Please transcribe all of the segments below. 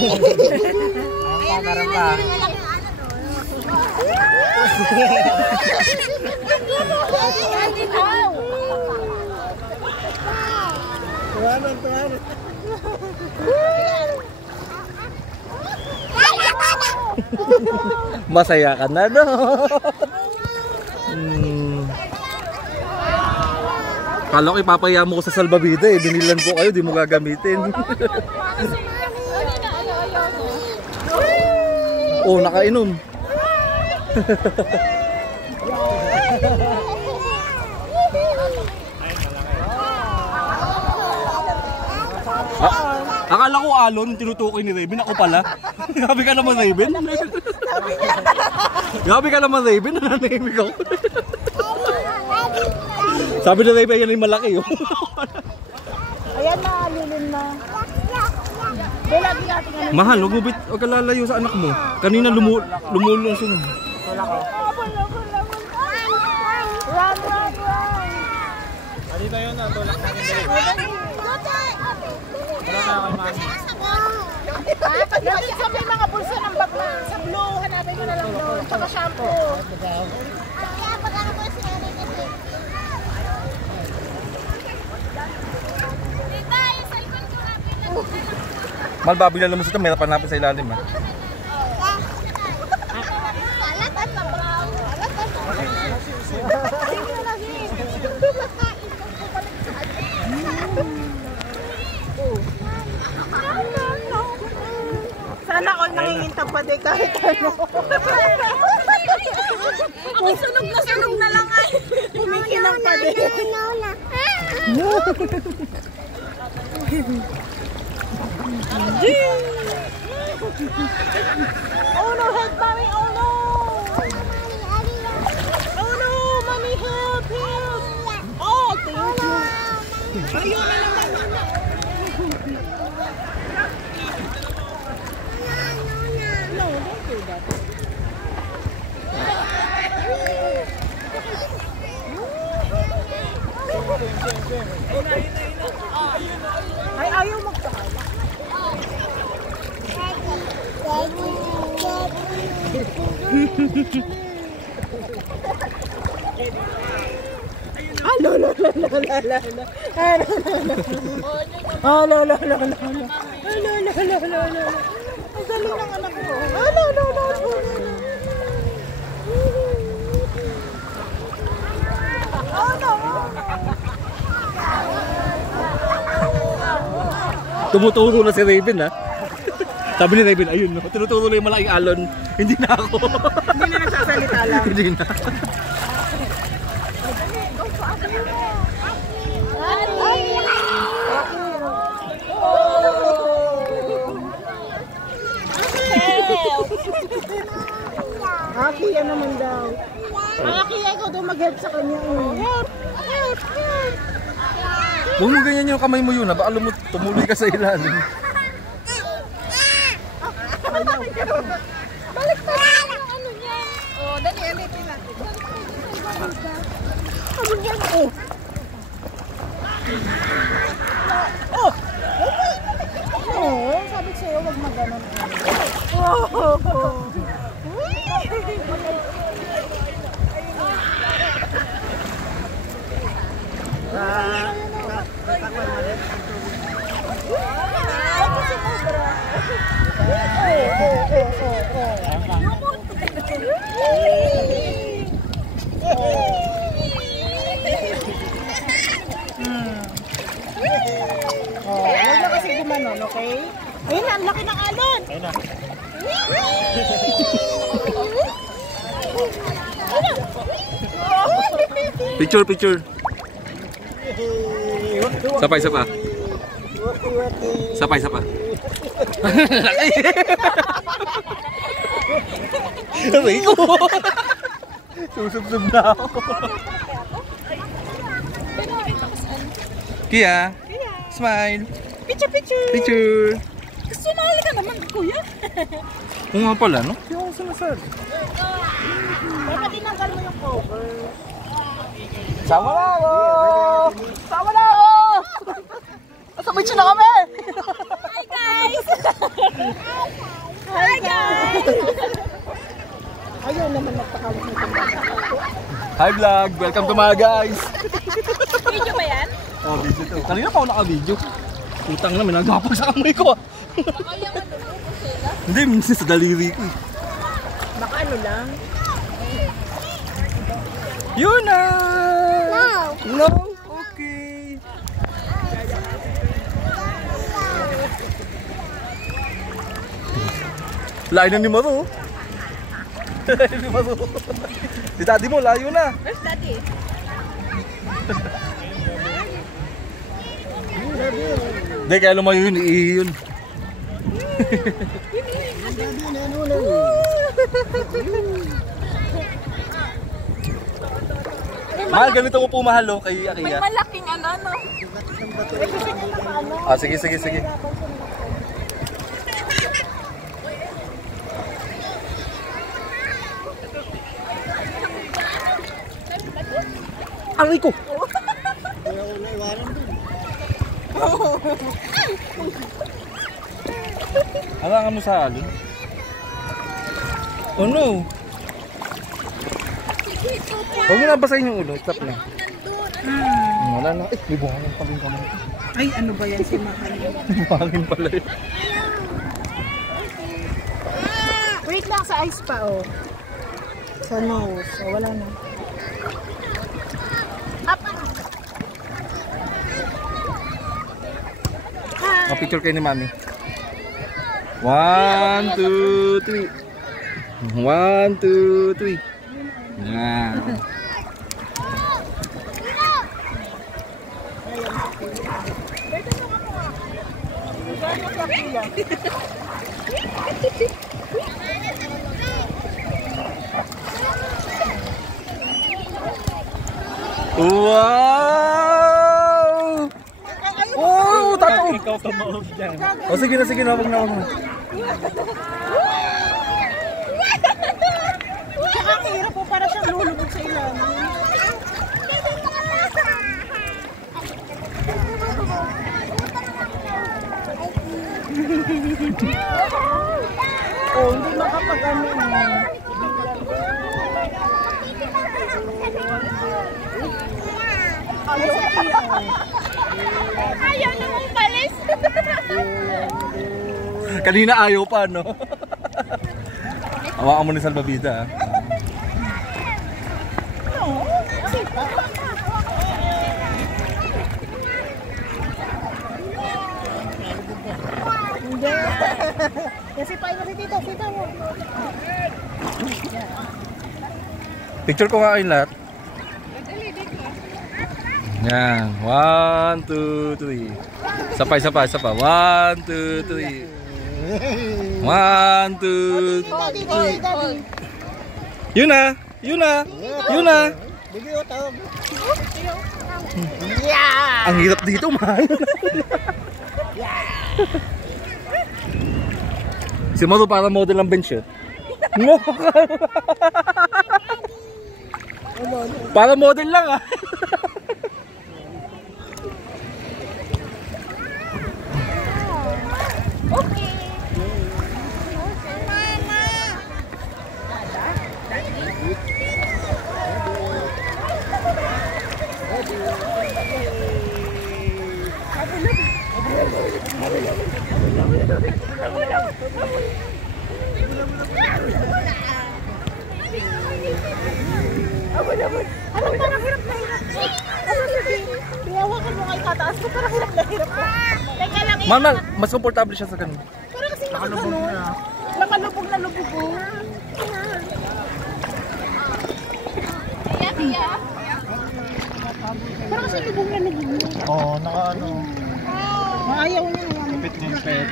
Pagaran pa. Tuwanan. Masaya ka na, no? Kala ko ipapaya mo ko sa salbabida eh. Binilan ko kayo, di mo gagamitin. Oh, nakainom. Akala ko alon, tinutukoy ni Raven. Ako pala. Gabi ka naman, Raven. Gabi ka naman, Raven. Nananahimik ako. Sabi ni Raven, yan yung malaki. Ayan na, lilin na. Mahal, huwag ka lalayo sa anak mo. Kanina lumulong sunod. Run! Dito yun, tulak natin dali. Wala na ako yung mami. Nandun sa may mga bulsa ng bakla. Sa blue, hanapin mo na lang doon. Tsaka shampoo. Mahal, babi na lumus ito. May napanapin sa ilalim. Ha? Sana all nangingintab pa din kahit ano. Ako sunog na lang ay. Kumikinang pa din. Oh no, help mommy, oh no. Oh no, mommy, help. Oh, thank you. Ayun na naman. No, don't do that. Ay, ayaw magkakala. Ang dali ng anak ko. Tumuturo na si Raven, ha? Sabi ni Raven, ayun, no? Tinuturo na yung malaking alon. Hindi na ako. Hindi na nagsasalita lang. Hindi na. Aki, yan naman daw. Aki, ikaw daw mag-help sa kanya. Help! Huwag mo ganyan yung kamay mo yun, ha? Baka tumuloy ka sa ilalim. Balik pa yung ano niya. Oh, dali, alitin natin. Ano yan? Oh, sabi sa'yo, wag maganon. Huwag na kasi gumanon, okay? Ayun na, ang laki ng alon! Ayun na. Picture. Sapay. Aray ko! Susubsub na ako. Kia! Smile! Picture! Gusto na ka naman, kuya. Kung nga pala, no? Hindi ako sumasal. Baka tinanggal mo yung cover. Sama na ako! Sa beach na kami! Hi guys! Hi vlog! Welcome to mga guys! Video ba yan? Oh, video to. Kanina pa ako naka-video. Putang na, may nagapag sa kamay ko. Hindi, minsan sa daliri ko eh. Baka ano lang? Yun na! No! Okay! Layo na ni Maru. Layo ni Maru. Si daddy mo, layo na. Where's daddy? Hindi, kaya lumayo yun, yun. Mahal, ganito ko po mahal oh, kay May Akiya. malaking ano. Ah, sige, sige, sige. Aray ko! Halangan mo sa alin? Oh no! Huwag mo na basahin yung ulo, stop na. Wala na. Eh, may buhangin pa rin kamay. Ay, ano ba yan si Mahal? Buhangin pala yun. Wait lang sa eyes pa, oh. Sa nose. Oh, wala na. Up! Picture kayo ni Mami. 1, 2, 3. 1, 2, 3. Yan. Wow! Oh, tato! Ikaw tumawag dyan. O sige na, sige na, huwag na, huwag na. Tsaka ang hirap po para siyang lulubog sa ilalim. Oh, hindi makapag-ano na. Ayaw na mong balis. Kanina ayaw pa, no? Hawakan mo ni Salvavida, ha? Hindi. Kasi pa ito si Tito. Tito mo. Picture ko nga kayo lahat. Yan. 1, 2, 3. Sapa, sapa, sapa. 1, 2, 3. 1, 2, 3. Yun na! Yun na! Yun na! Bigyo, tawag. Ang hirap dito, man. Si Maru para model ng bench yun. Para model lang, ah. Okay. Alam, parang hirap na hirap. Pinawakan mo kayo tataas ko, parang hirap na hirap ko. Teka lang, Manal, mas komportable siya sa ganun. parang kasi nakalubog na. Nakalubog na lubog ko. Tiya. Parang kasi lubog na lubog mo. Oo, naka ano. Maayaw niya naman. Pit ng pet.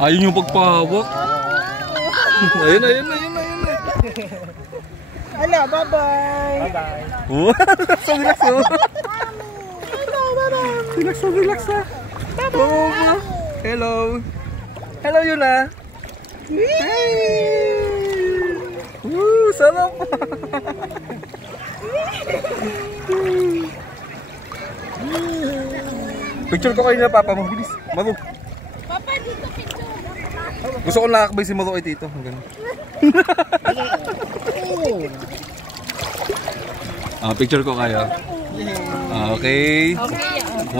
Ayun yung pagpahawak. Ayun, ayun, ayun, ayun. Hala, bye-bye. Bye-bye. Relax, relax, oh. Hello, bye-bye. Relax, relax, ah. Hello. Hello, Yuna. Hey. Woo, sarap. Picture ko kayo na papa mo. Bilis. Maru. Papa, dito picture. Gusto ko nakakabay si Maru ay tito. Hanggang. Picture ko kayo. Okay. 1,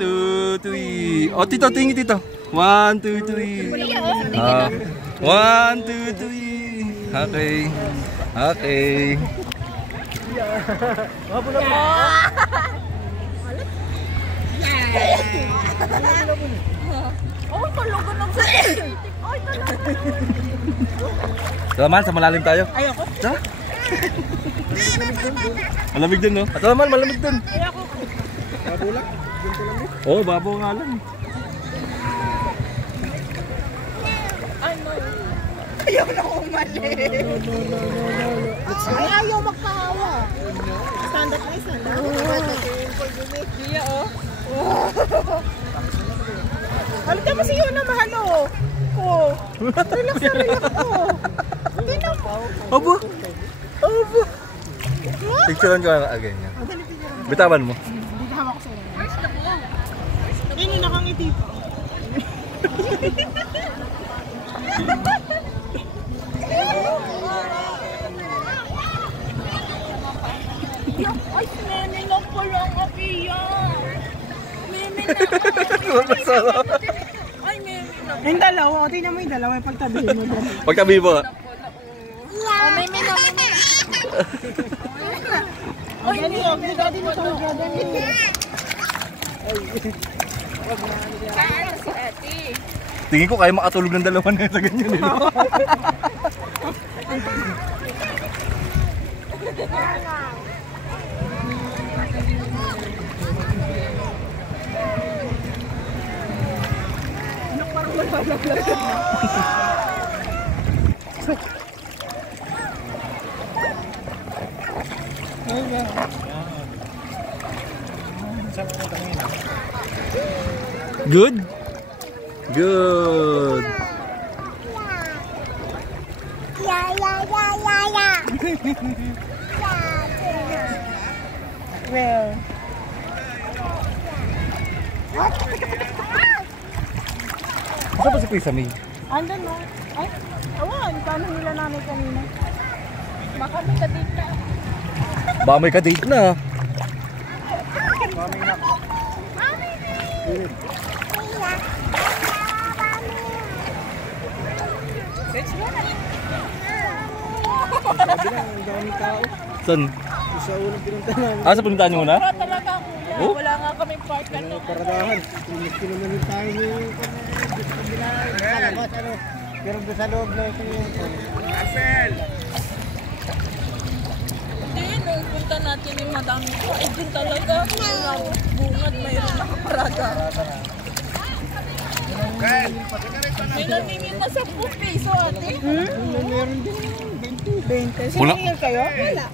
2, 3. Oh, tito, tingin tito. 1, 2, 3. 1, 2, 3. Okay. Okay. Oh, kalog-kalog sa ay, talaga. Salaman, sa malalim tayo. Ayoko. Ha? Malamig din, no? At naman, malamig din. Ayoko. Babulak. Oo, oh, babo nga lang. Ay, no. Ayaw na umali. Ay, ayaw magpahawa. Stand up na stand up. Iya, oh. Halika mo siyo na mahal, oh. Oh. Relax na relax, oh. Tingnan mo. Abo! Abo! Picturean ko na again yan. Bitawan mo. Hindi ka hawak ko sa'yo. Where's the ball? Ayun yung nakangiti pa. Ay, meme na po lang ako yan. Meme na ako. Ay, meme na. Yung dalawa, tingnan mo yung dalawa, yung pagtabihin mo dyan. Pagtabi mo. Oh, meme na, meme na. Ay, hindi, okay, daddy na tayo, daddy. Kaya si Ate. Tingin ko kaya makatulog ng dalawa na sa ganyan. Eh. Good? Good. Well. Saan ba si Kuya Saming? Andun mo. Ay, awan. Paano nila namin kanina? Baka may kadate ka. Baka may kadate na. Sabi lang, ang dami tao. Saan? Sa unang pinuntahan. Sa puntahan nyo muna? Wala talaga kuya. Oh? Wala nga kaming park ano. Paradahan. Kinumanin tayo yung kalabas, ano. Pero doon sa loob na ito yung Hindi, nung punta natin yung madami ko, ay dun talaga. Bungad, mayroon nakaparada. May namingin na 10 piso ate. meron din 20. Wala. Siningil kayo? Wala.